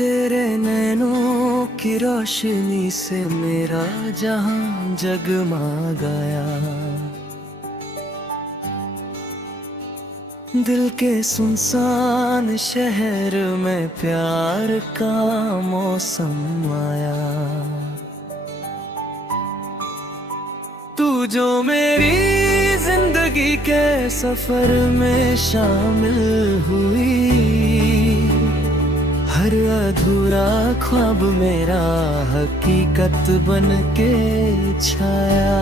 तेरे नैनों की रोशनी से मेरा जहां जगमा गया। दिल के सुनसान शहर में प्यार का मौसम आया। तू जो मेरी जिंदगी के सफर में शामिल हुई, हर अधूरा ख्वाब मेरा हकीकत बन के छाया।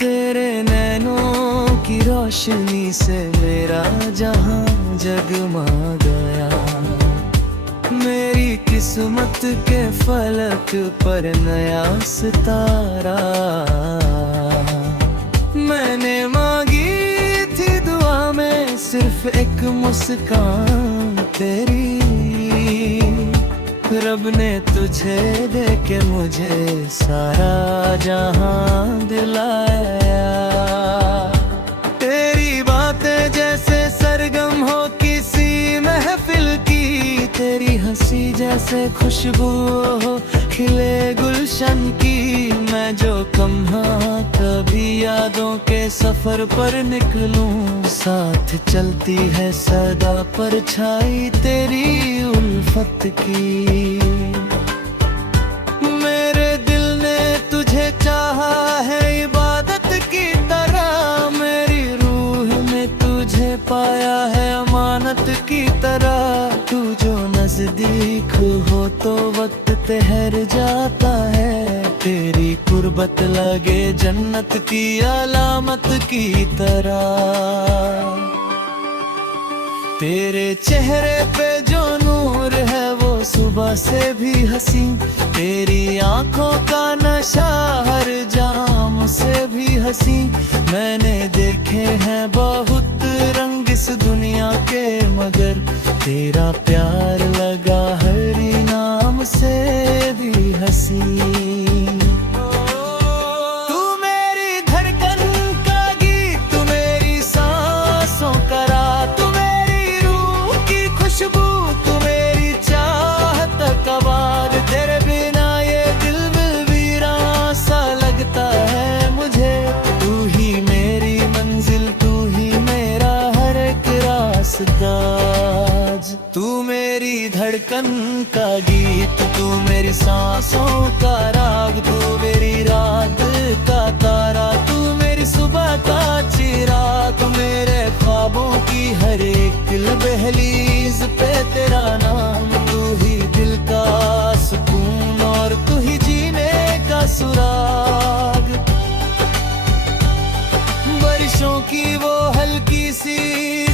तेरे नैनों की रोशनी से मेरा जहां जगमा गया। मेरी किस्मत के फलक पर नया सितारा। मैंने मांगी थी दुआ में सिर्फ एक मुस्कान तेरी, रब ने तुझे दे के मुझे सारा जहां दिलाया। तेरी बातें जैसे सरगम हो किसी महफिल की, तेरी हंसी जैसे खुशबू हो खिले गुलशन की। मैं जो कम्हा कभी यादों के सफर पर निकलूं, साथ चलती है सदा परछाई तेरी उल्फत की। मेरे दिल ने तुझे चाहा है इबादत की तरह, मेरी रूह ने तुझे पाया है अमानत की तरह। तू जो नजदीक हो तो वक्त ठहर जाता है, तेरी कुर्बत लगे जन्नत की अलामत की तरह। तेरे चेहरे पे जो नूर है वो सुबह से भी हंसी, तेरी आंखों का नशा हर जाम से भी हंसी। मैंने देखे हैं बहुत रंग इस दुनिया के, मगर तेरा प्यार लगा हर नाम से भी हंसी। तू मेरी धड़कन का गीत, तू मेरी सांसों का रात, तू मेरी रूह की खुशबू, तू मेरी चाहत का बार। तेरे बिना ये दिल वीरान सा लगता है मुझे। तू ही मेरी मंजिल, तू ही मेरा हर एक रास्ता। तू मेरी धड़कन का गीत, तू मेरी सांसों का राग, तू मेरी रात का तारा, तू मेरी सुबह का चिराग। तू मेरे ख्वाबों की हर एक दहलीज पे तेरा नाम। तू ही दिल का सुकून और तू ही जीने का सुराग। बारिशों की वो हल्की सी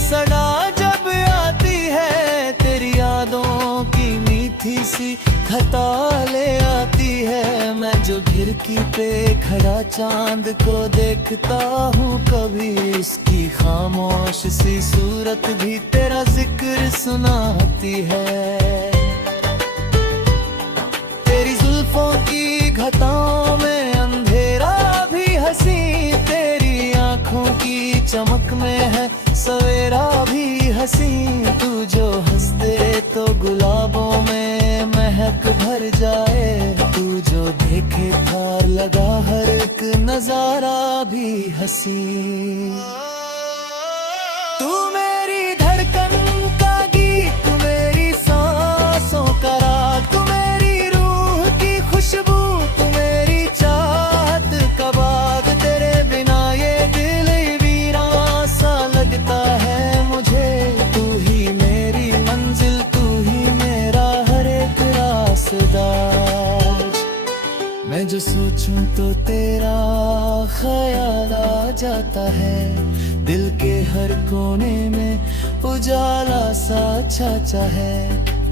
सदा जब आती है, तेरी यादों की मीठी सी खता ले आती है। मैं जो खिड़की पे खड़ा चांद को देखता हूँ, कभी उसकी खामोश सी सूरत भी तेरा जिक्र सुनाती है। तेरी जुल्फों की घटाओं में अंधेरा भी हंसी, तेरी आंखों की चमक में है सवेरा भी हंसी। तू जो हंस दे तो गुलाबों में महक भर जाए, तू जो देखे थार लगा हर एक नजारा भी हंसी। तू मेरी धड़कन का गीत, तू मेरी सांसों का राग, तू मेरी रूह की खुशबू, तू मेरी चाहत का बाग। तेरे बिना ये दिल वीरान सा लगता है मुझे। तू ही मेरी मंजिल, तू ही मेरा हर एक रास्ता। मैं जो सोचूं तो तेरा ख्याल आ जाता है, दिल के हर कोने में उजाला सा छाचा है।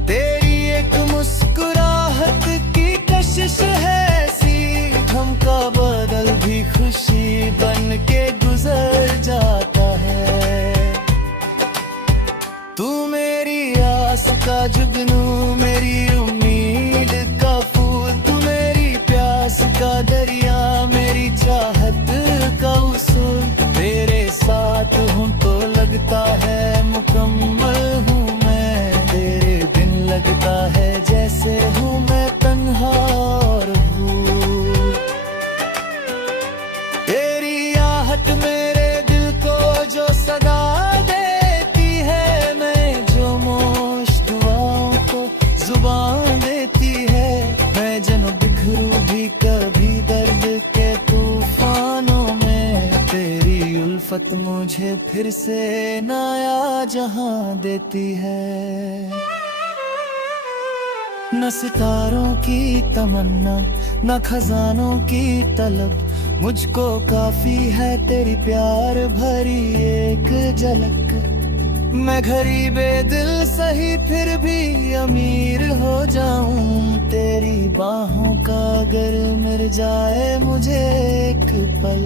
तेरी एक मुस्कुराहट की कशिश है ऐसी, गम का बदल भी खुशी बन के गुजर जाता है। तू मेरी आस का जुगनू, मेरी उम्मीद का फूल, तू मेरी प्यास का दरिया, मेरी चाहत का उसूल। तेरे साथ हूँ तो लगता है मुकम्मल मोहब्बत मेरे दिल को जो सदा देती है, मैं जो मोश दुआओं को जुबान देती है, मैं जन बिखरूं भी कभी दर्द के तूफानों में, तेरी उल्फत मुझे फिर से नया जहां देती है। न सितारों की तमन्ना, न खजानों की तलब, मुझको काफी है तेरी प्यार भरी एक झलक। मैं गरीबे दिल सही फिर भी अमीर हो जाऊं, तेरी बाहों का अगर मिल जाए मुझे एक पल।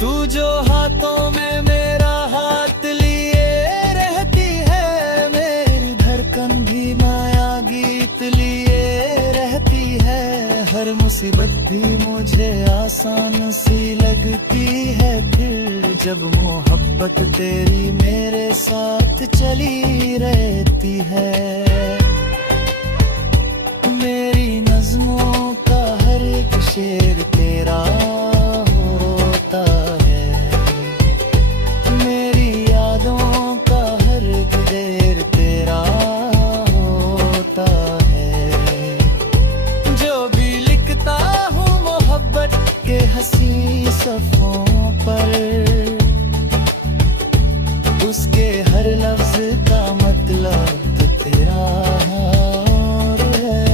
तू जो हाथों में मेरा हाथ लिए रहती है, मेरी धड़कन भी नया गीत लिए रहती है, हर मुसीबत भी मुझे आसान सी लगती है फिर, जब मोहब्बत तेरी मेरे साथ चली रहती है। मेरी नज़्मों का हर एक शेर तेरा होता है, मेरी यादों का हर एक देर तेरा होता है, जो भी लिखता हूँ मोहब्बत के हंसी सफ़ों पर, उसके हर लफ्ज का मतलब तेरा और है।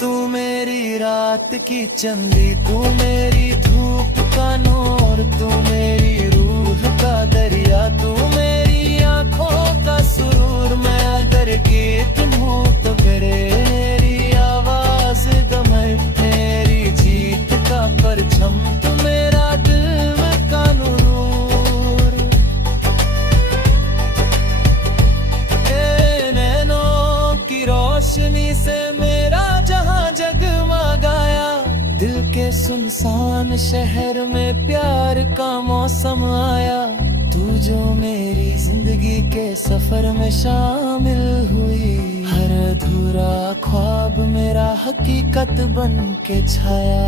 तू मेरी रात की चंदी, तू मेरी धूप का नूर, तू मेरी रूह का दरिया, तू मेरी आँखों का सुरूर। मैं अगर गीत हूँ तो मेरी आवाज गमर, मेरी जीत का परचम, तू मेरा दिल का नूर। नैनों की रोशनी से मेरा जहां जगमगाया, दिल के सुनसान शहर में प्यार का मौसम आया, तू जो मेरी जिंदगी के सफर में शामिल हुई, हर अधूरा ख्वाब मेरा हकीकत बन के छाया।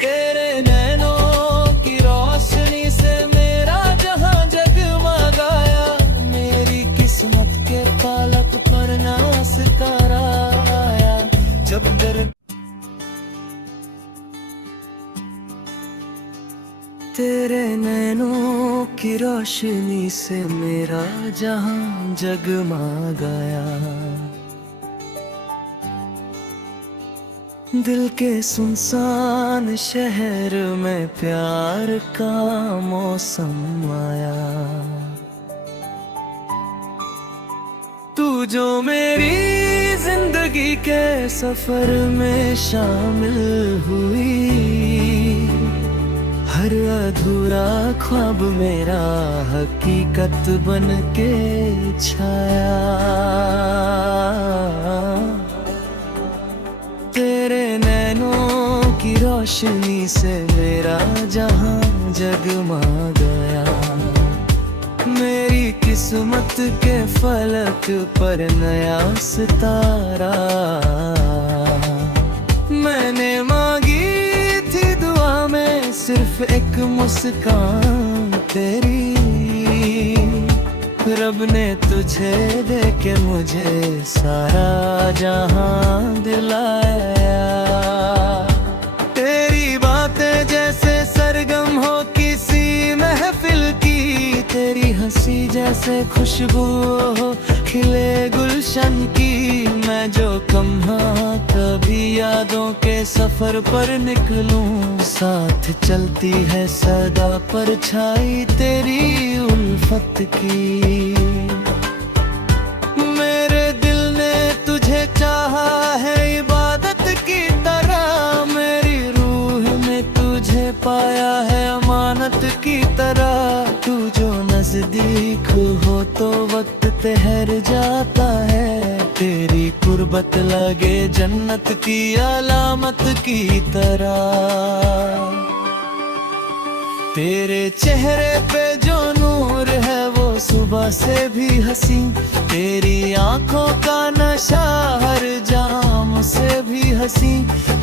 तेरे नैनों की रोशनी से मेरा जहां जगमगाया, मेरी किस्मत के पालक पर ना सितारा आया, जब दर्द। तेरे नैनों की रोशनी से मेरा जहां जगमगाया, दिल के सुनसान शहर में प्यार का मौसम आया, तू जो मेरी जिंदगी के सफर में शामिल हुई, हर अधूरा ख्वाब मेरा हकीकत बन के छाया। तेरे नैनों की रोशनी से मेरा जहां जगमगाया, मेरी किस्मत के फलक पर नया सितारा। मैंने मांगी थी दुआ में सिर्फ एक मुस्कान तेरी, रब ने तुझे दे के मुझे सारा जहां दिलाया। तेरी बातें जैसे सरगम हो किसी महफिल की, तेरी हंसी जैसे खुशबू हो खिले गुलशन की। मैं जो कम्हा कभी यादों के सफर पर निकलूं, साथ चलती है सदा परछाई तेरी उल्फत की। मेरे दिल ने तुझे चाहा है इबादत की तरह, मेरी रूह ने तुझे पाया है अमानत की तरह। तू जो नजदीक हो तो वक्त ठहर जाता है, तेरी कुर्बत लगे जन्नत की अलामत की तरह। तेरे चेहरे पे जो नूर है वो सुबह से भी हसी, तेरी आंखों का नशा हर जाम से भी हंसी।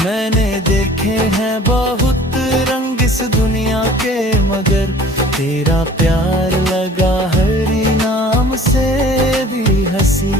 मैंने देखे हैं बहुत रंग इस दुनिया के, मगर तेरा प्यार लगा हर नाम से भी हंसी।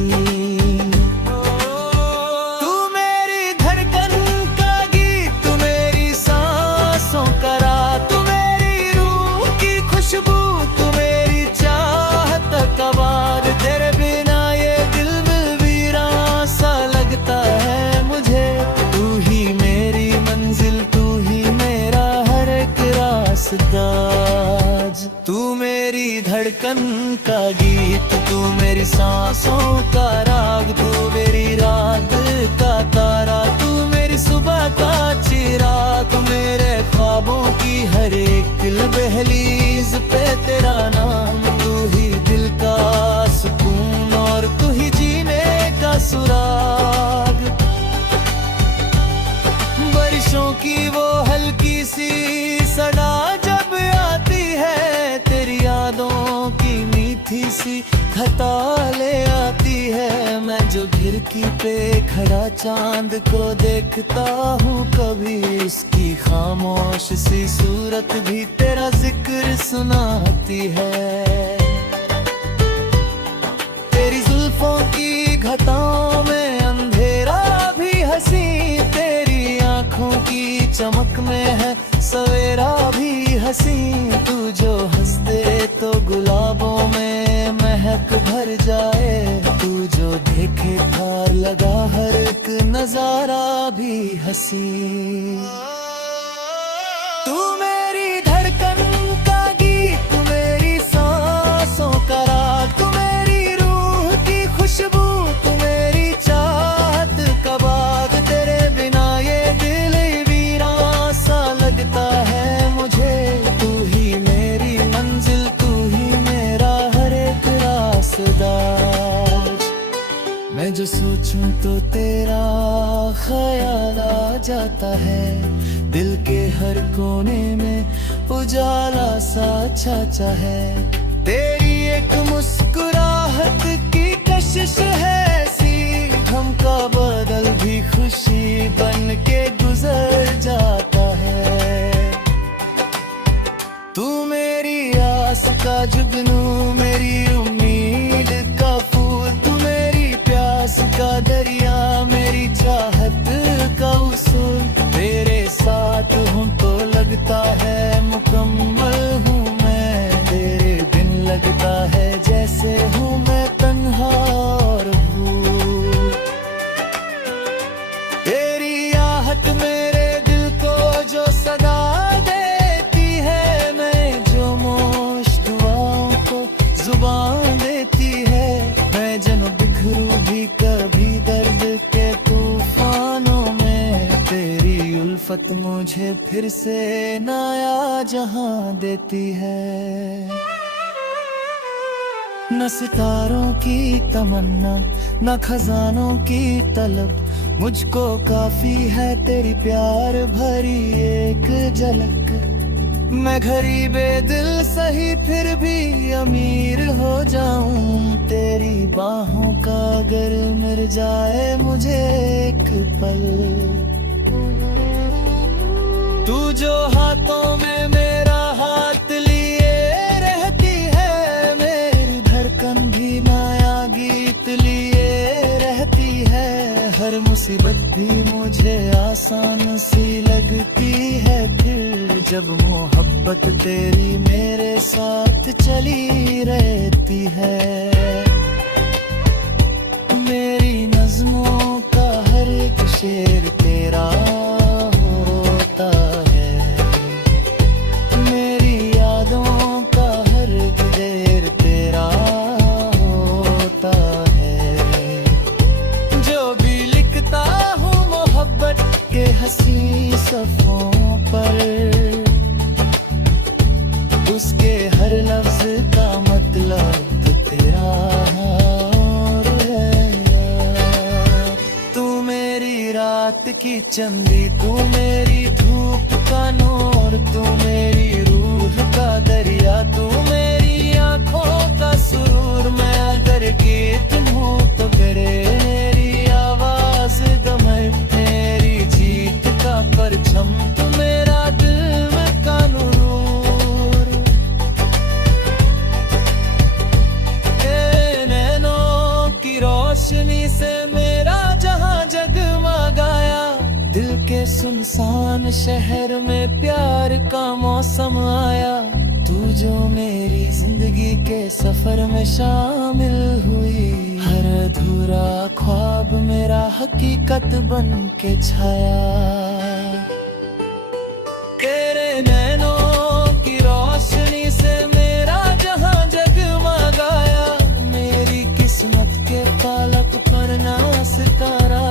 तू मेरी धड़कन का गीत, तू मेरी सांसों का राग, तू मेरी रात का तारा, तू मेरी सुबह का चिराग, तू मेरे ख्वाबों की हर एक दिल बहलीज पे तेरा नाम। तू ही दिल का सुकून और तू ही जीने का सुराग। बारिशों की वो हल्की सी सदा जब आती है, तेरी यादों की मीठी सी खता ले आती है। मैं जो खिड़की पे खड़ा चांद को देखता हूँ, कभी उसकी खामोश सी सूरत भी तेरा जिक्र सुनाती है। तेरी जुल्फों की घटाओं में अंधेरा भी हंसी, तेरी आंखों की चमक में है सवेरा भी हंसी। तू जो हंस दे तो गुलाबों में महक भर जाए, तू जो देखे पार लगा हर एक नजारा भी हंसी। तू मेरी धड़कन का गीत, तू मेरी सांसों का राग, तू मेरी रूह की खुशबू, तू मेरी चाहत का बाग। तेरे बिना ये दिल वीरान सा लगता है मुझे। तू ही मेरी मंजिल, तू ही मेरा हर एक रास्ता। मैं जो सोचूं तो तेरा ख्याल आ जाता है, दिल के हर कोने में उजाला सा छाचा है। तेरी एक मुस्कुराहट की कशिश है ऐसी, गम का बदल भी खुशी बन के गुजर जाता है। तू मेरी आस का जुगनू, मेरी उम्मीद का फूल, तू मेरी प्यास का दरिया, मेरी चाहत का उसूल। तेरे साथ हूँ तो लगता है मुकम्मल हूँ मैं, तेरे बिन लगता है जैसे हूँ मैं तन्हा और भूल। तेरी आहट मेरे दिल को जो सदा देती है, मैं जो मोश दुआओं को जुबान देती है। मैं जन बिखरूं भी कभी दर्द के तूफानों में, तेरी उल्फत मुझे फिर से नया जहां देती है। न सितारों की तमन्ना, न खजानों की तलब, मुझको काफी है तेरी प्यार भरी एक झलक। मैं गरीबे दिल सही फिर भी अमीर हो जाऊं, तेरी बाहों का अगर मिल जाए मुझे एक पल। तू जो हाथों में मेरा हाथ लिए रहती है, मेरी धड़कन भी नया गीत लिए रहती है। हर मुसीबत भी मुझे आसान सी लगती है फिर, जब मोहब्बत तेरी मेरे साथ चली रहती है। मेरी नज़्मों का हर एक शेर तेरा होता है, मेरी यादों का हर एक देर तेरा होता है। जो भी लिखता हूँ मोहब्बत के हंसी सफ़ों पर, उसके हर लफ्ज का मतलब तेरा और है। तू मेरी रात की चंदी, तू मेरी धूप का नूर, तू मेरी रूह का दरिया, तू मेरी आंखों का सुरूर। मैं अगर गीत हूँ तो करे मेरी आवाज गमर, मेरी सुनसान शहर में प्यार का मौसम आया, तू जो मेरी जिंदगी के सफर में शामिल हुई। हर अधूरा ख्वाब मेरा हकीकत बन के छाया। तेरे नैनों की रोशनी से मेरा जहां जगमगाया, मेरी किस्मत के फालक पर ना सितारा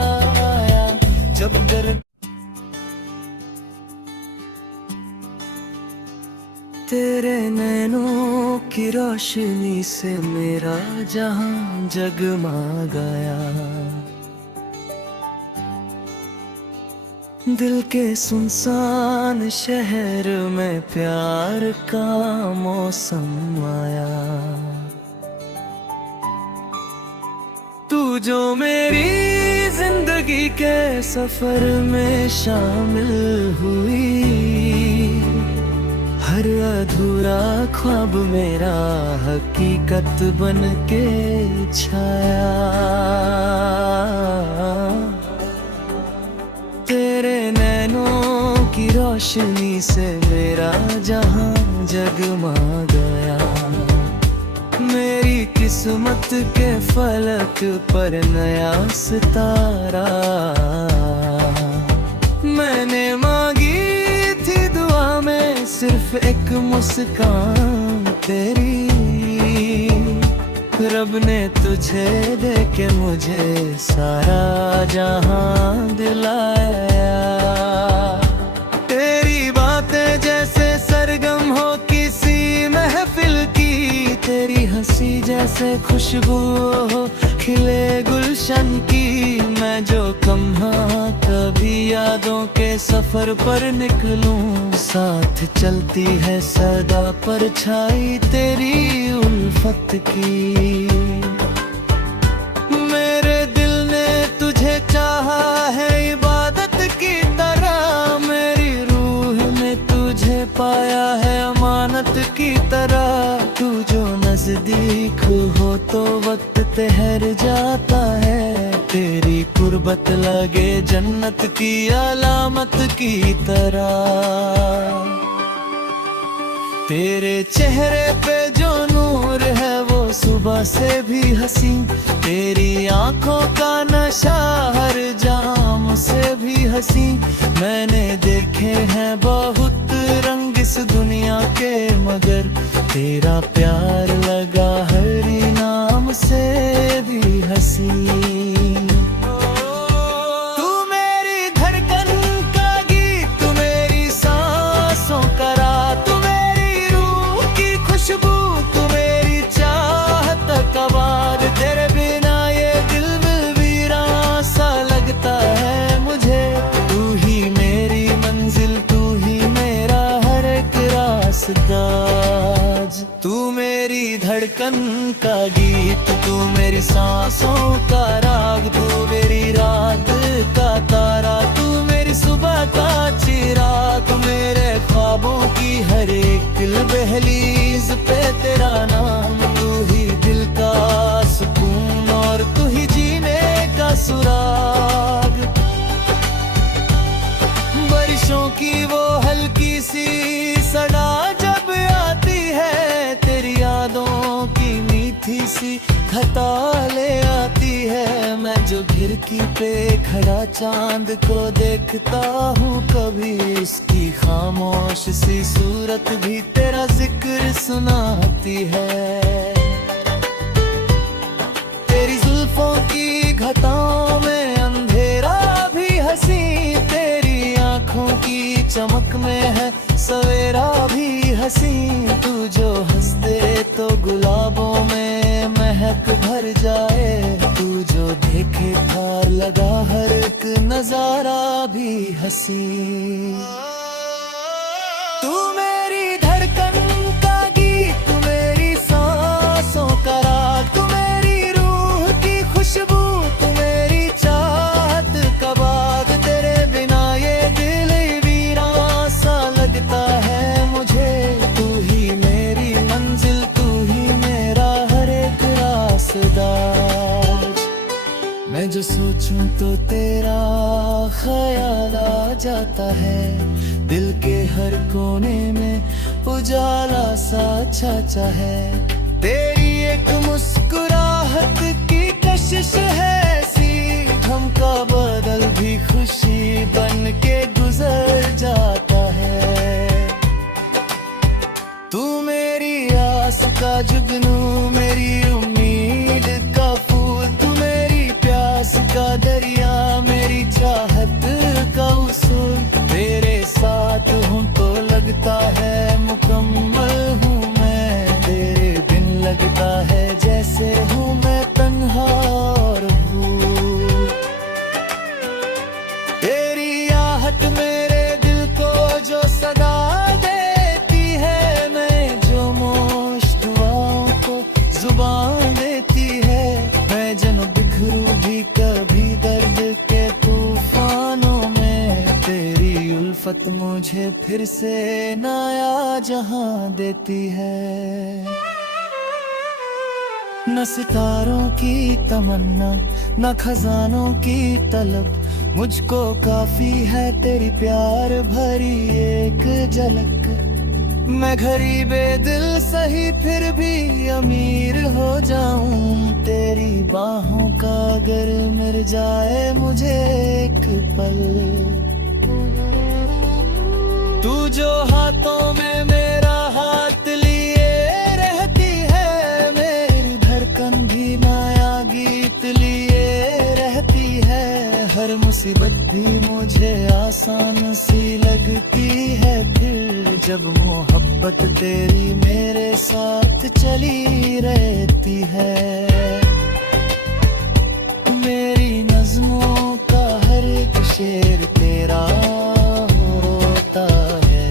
आया। जब तेरे नैनों की रोशनी से मेरा जहां जगमगाया, दिल के सुनसान शहर में प्यार का मौसम आया। तू जो मेरी जिंदगी के सफर में शामिल हुई। हर अधूरा ख्वाब मेरा हकीकत बन के छाया। तेरे नैनों की रोशनी से मेरा जहां जगमगाया, मेरी किस्मत के फलक पर नया सितारा। मैंने मांगी थी दुआ में सिर्फ एक मुस्कान तेरी, रब ने तुझे देके मुझे सारा जहां दिलाया। तेरी बातें जैसे सरगम हो किसी महफिल की, तेरी हंसी जैसे खुशबू हो खिले गुलशन की। मैं जो कम्हा कभी यादों के सफर पर निकलूं, साथ चलती है सदा परछाई तेरी उल्फत की। मेरे दिल ने तुझे चाहा है इबादत की तरह, मेरी रूह ने तुझे पाया है अमानत की तरह। तू जो नजदीक हो तो वक्त ठहर जाता है, तेरी कुर्बत लगे जन्नत की अलामत की तरह। तेरे चेहरे पे जो नूर है वो सुबह से भी हंसी, तेरी आंखों का नशा हर जाम से भी हंसी। मैंने देखे हैं बहुत रंग इस दुनिया के, मगर तेरा प्यार लगा हर नाम से भी हंसी। तू मेरी धड़कन का गीत, तू मेरी सांसों का राग, तू मेरी रात का तारा, तू मेरी सुबह का चिराग। तू मेरे ख्वाबों की हर एक दहलीज पे तेरा नाम, तू ही दिल का सुकून और तू ही जीने का सुराग। बारिशों की वो हल्की सी सदा जब आती है, तेरी यादों की मीठी सी घटा ले आती है। मैं जो खिड़की पे खड़ा चांद को देखता हूँ, कभी उसकी खामोश सी सूरत भी तेरा जिक्र सुनाती है। तेरी जुल्फों की घटाओं में अंधेरा भी हंसी, तेरी आंखों की चमक में है सवेरा भी हंसी। तू जो हंस दे तो गुलाबों में महक भर जाए, तू जो देखे थार लगा हर एक नजारा भी हंसी। तू मेरी धड़कन का गीत, तू मेरी सांसों का राग, तू मेरी रूह की खुशबू, तू मेरी चाहत का बाग। तेरे बिना ये दिल वीरान सा लगता है मुझे, तू ही मेरी मंजिल, तू ही मेरा हर एक रास्ता। मैं जो सोचूं तो तेरा ख्याल जाता है। दिल के हर कोने में उजाला सा छाचा है। तेरी एक मुस्कुराहट की कशिश है ऐसी, धमका बदल भी खुशी बन के गुजर जाता है। तू मेरी आस का जुगनू, मेरी उम्मीद का फूल, तू मेरी प्यास का दरिया, मेरी चाहत का उसूल। तेरे साथ हूँ तो लगता है मुकम्मल हूँ मैं, तेरे बिन लगता है जैसे हूँ मैं तन्हा और भूल। तेरी आहट मेरे दिल को जो सदा देती है, मैं जो मोश दुआओं को जुबान देती है। मैं जन बिखरूं भी कभी दर्द के तूफानों में, तेरी उल्फत मुझे फिर से नया जहां देती है। न सितारों की तमन्ना, न खजानों की तलब, मुझको काफी है तेरी प्यार भरी एक झलक। मैं गरीबे दिल सही फिर भी अमीर हो जाऊं, तेरी बाहों का अगर मिल जाए मुझे एक पल। तू जो हाथों में मेरा हाथ लिए रहती है, मेरी धड़कन भी नया गीत लिए रहती है। हर मुसीबत भी मुझे आसान सी लगती है फिर, जब मोहब्बत तेरी मेरे साथ चली रहती है। मेरी नज़्मों का हर एक शेर तेरा होता है,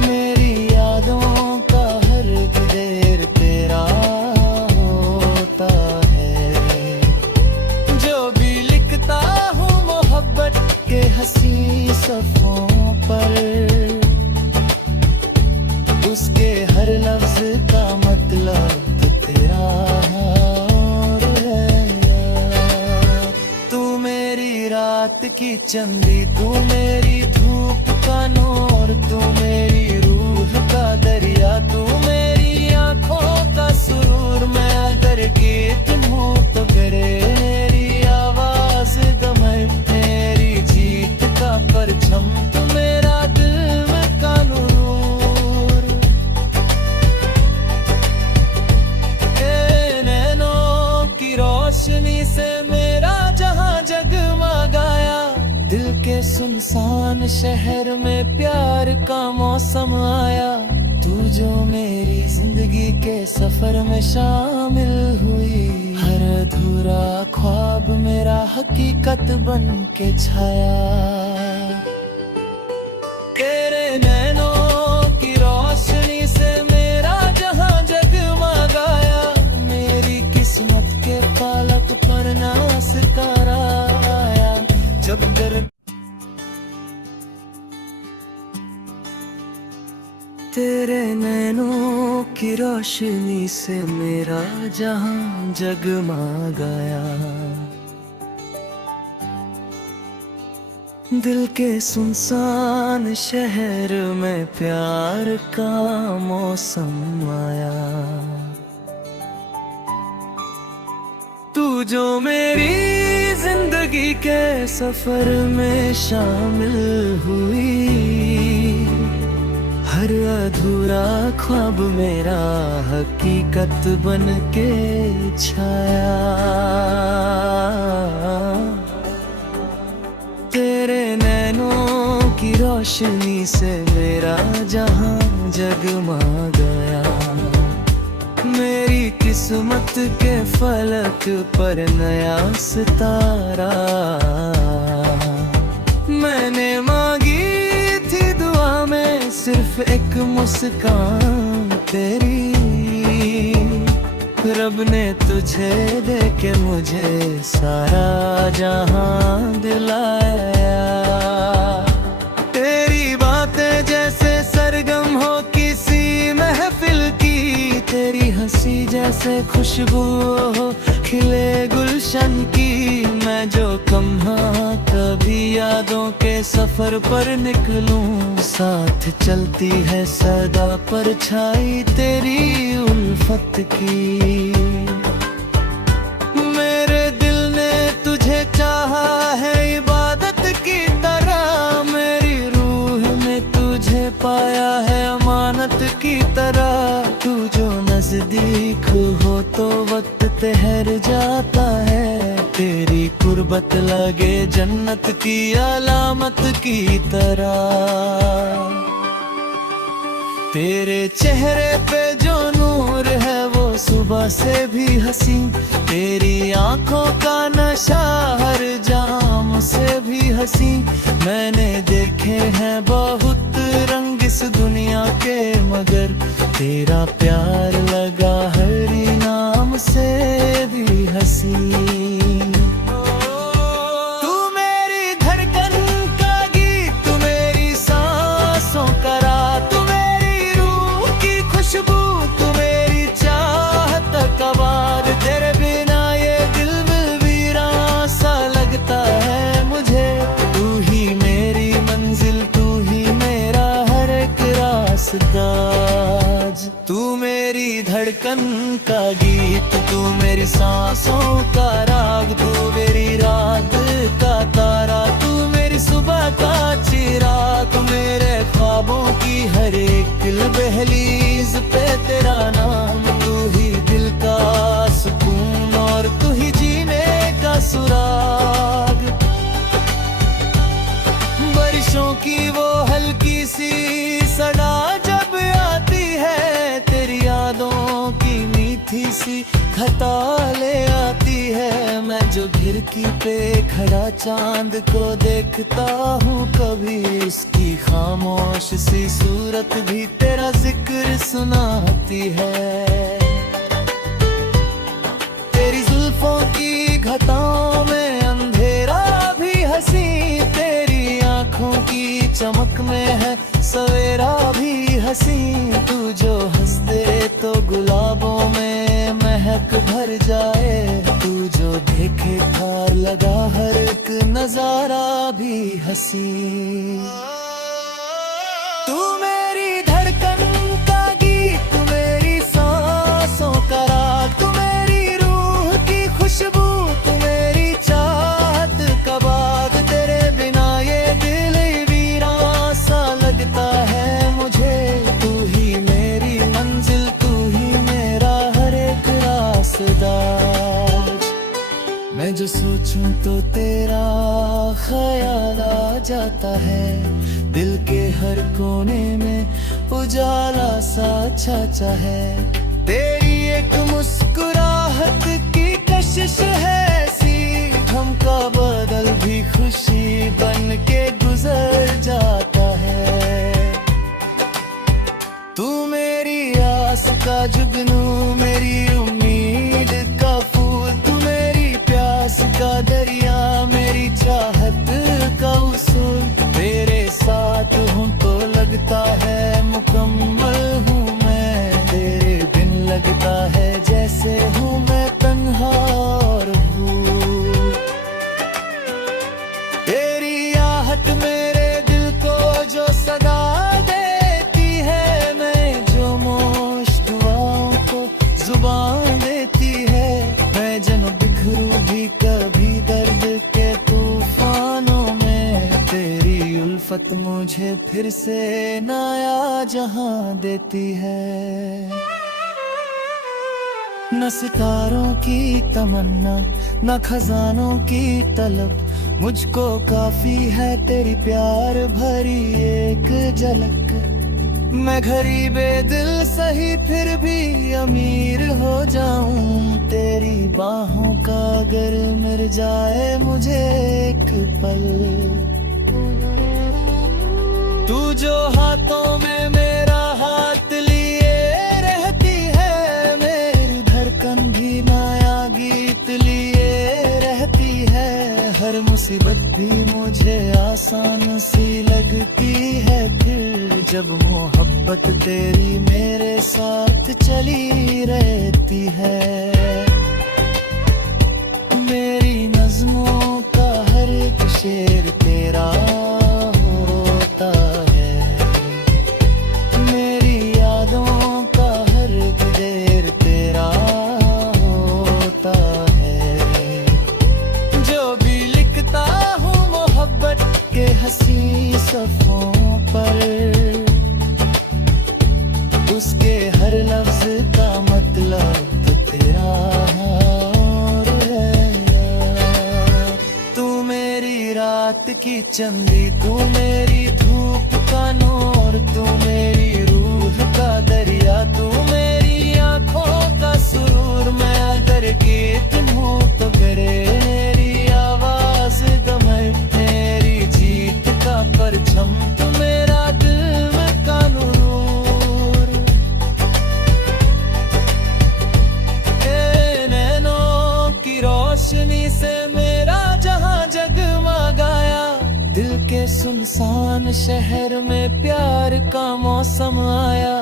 मेरी यादों का हर एक देर तेरा होता है। जो भी लिखता हूँ मोहब्बत के हंसी सफ़ों पर, उसके हर लफ्ज का मतलब तेरा और है। तू मेरी रात की चंदी, तू मेरी धूप का नूर, तू मेरी रूह का दरिया, तू मेरी आँखों का सुरूर। मैं अगर गीत हूँ तो करे मेरी आवाज गमर, मेरी जीत का परचम, तू मेरा दिल में का नूर। रोशनी से मेरा जहां जगमगाया, दिल के सुनसान शहर में प्यार का मौसम आया। तू जो मेरी जिंदगी के सफर में शामिल हुई, हर अधूरा ख्वाब मेरा हकीकत बन के छाया। तेरे नैनों की रोशनी से मेरा जहां जगमगाया, मेरी किस्मत के फालक पर ना सितारा आया। जब दर्द तेरे नैनों की रोशनी से मेरा जहां जगमगाया, दिल के सुनसान शहर में प्यार का मौसम आया। तू जो मेरी जिंदगी के सफर में शामिल हुई, हर अधूरा ख्वाब मेरा हकीकत बन के छाया। तेरे नैनों की रोशनी से मेरा जहां जगमा गया, मेरी किस्मत के फलक पर नया सितारा। मैंने मांगी थी दुआ में सिर्फ एक मुस्कान तेरी, रब ने तुझे दे के मुझे सारा जहां दिलाया। तेरी बातें जैसे सरगम हो किसी महफिल की, तेरी हंसी जैसे खुशबू हो खिले गुलशन की मैं जो कम्हा कभी यादों के सफर पर निकलूं। साथ चलती है सदा परछाई तेरी उल्फत की। मेरे दिल ने तुझे चाहा है इबादत की तरह, मेरी रूह ने तुझे पाया है अमानत की तरह। तू जो नजदीक हो तो वक्त ठहर जाता है, तेरी कुर्बत लगे जन्नत की अलामत की तरह। तेरे चेहरे पे जो नूर है वो सुबह से भी हंसी, तेरी आंखों का नशा हर जाम से भी हंसी। मैंने देखे हैं बहुत रंग इस दुनिया के मगर तेरा प्यार लगा हर नाम से भी हंसी। तू मेरी धड़कन का गीत, तू मेरी सांसों का राग, तू मेरी रूह की खुशबू, तू मेरी चाहत का वार। तेरे बिना ये दिल वीरान सा लगता है मुझे। तू ही मेरी मंजिल, तू ही मेरा हर एक रास्ता। तू मेरी धड़कन का गीत, तू मेरी सांसों का राग, तू मेरी रात का तारा, तू मेरी सुबह का चिराग। तू मेरे ख्वाबों की हर एक दिल बहलीज पे तेरा नाम। तू ही दिल का सुकून और तू ही जीने का सुराग। बारिशों की वो हल्की सी सदा जब आती है, तेरी यादों की मीठी सी खता ले आती है। मैं जो खिड़की पे खड़ा चांद को देखता हूँ, कभी उसकी खामोश सी सूरत भी तेरा जिक्र सुनाती है। तेरी जुल्फों की घटाओं में अंधेरा भी हंसी, तेरी आंखों की चमक में है सवेरा भी हंसी। तू जो हंस दे तो गुलाबों में महक भर जाए, तू जो देखे खार लगा हर एक नजारा भी हंसी। तू मेरी धड़कन का गीत, तू मेरी सांसों का राग, तू मेरी रूह की खुशबू, तू मेरी चाहत का बाग। तेरे बिना ये दिल वीरान सा लगता है मुझे। तू ही मेरी मंजिल, तू ही मेरा हर एक रास्ता। मैं जो सोचूं तो तेरा ख्याल आ जाता है, दिल के हर कोने में उजाला सा छाचा है। तेरी एक मुस्कुराहट की कशिश है ऐसी, गम का बदल भी खुशी बन के गुजर जाता है। तू मेरी आस का जुगनू, मेरी उम्मीद का फूल, तू मेरी प्यास का दरिया, मेरी चाहत का उसूल। तेरे साथ हूँ तो लगता है मुकम्मल हूँ मैं, तेरे बिन लगता है जैसे हूँ मैं तन्हा और भूल। तेरी आहट मेरे दिल को जो सदा देती है, मैं जो मोश दुआओं को जुबान देती है। मैं जन बिखरूं भी कभी दर्द के तूफानों में, तेरी उल्फत मुझे फिर से नया जहां देती है। न सितारों की तमन्ना, न खजानों की तलब, मुझको काफी है तेरी प्यार भरी एक झलक। मैं गरीबे दिल सही फिर भी अमीर हो जाऊं, तेरी बाहों का अगर मिल जाए मुझे एक पल। तू जो हाथों में मेरा हाथ लिए रहती है, मेरी धड़कन भी नया गीत लिए रहती है। हर मुसीबत भी मुझे आसान सी लगती है फिर, जब मोहब्बत तेरी मेरे साथ चली रहती है। शेर तेरा होता है। मेरी यादों का हर गिरेर तेरा होता है। जो भी लिखता हूँ मोहब्बत के हंसी सफ़ों पर, उसके हर लफ्ज का मतलब तो तेरा और है। तू मेरी रात की चंदी, तू मेरी धूप का नूर, तू मेरी रूह का दरिया, तू मेरी आंखों का सुरूर। मैं अगर गीत हूँ तो मेरी आवाज गमर, मेरी जीत का परचम, तू मेरा दिल का नूर। रोशनी से मेरा जहां जगमगाया, दिल के सुनसान शहर में प्यार का मौसम आया।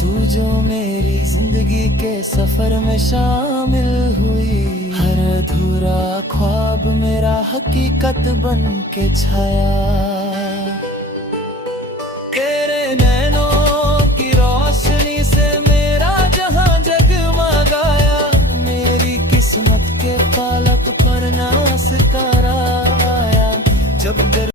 तू जो मेरी जिंदगी के सफर में शामिल हुई, हर अधूरा ख्वाब मेरा हकीकत बन के छाया।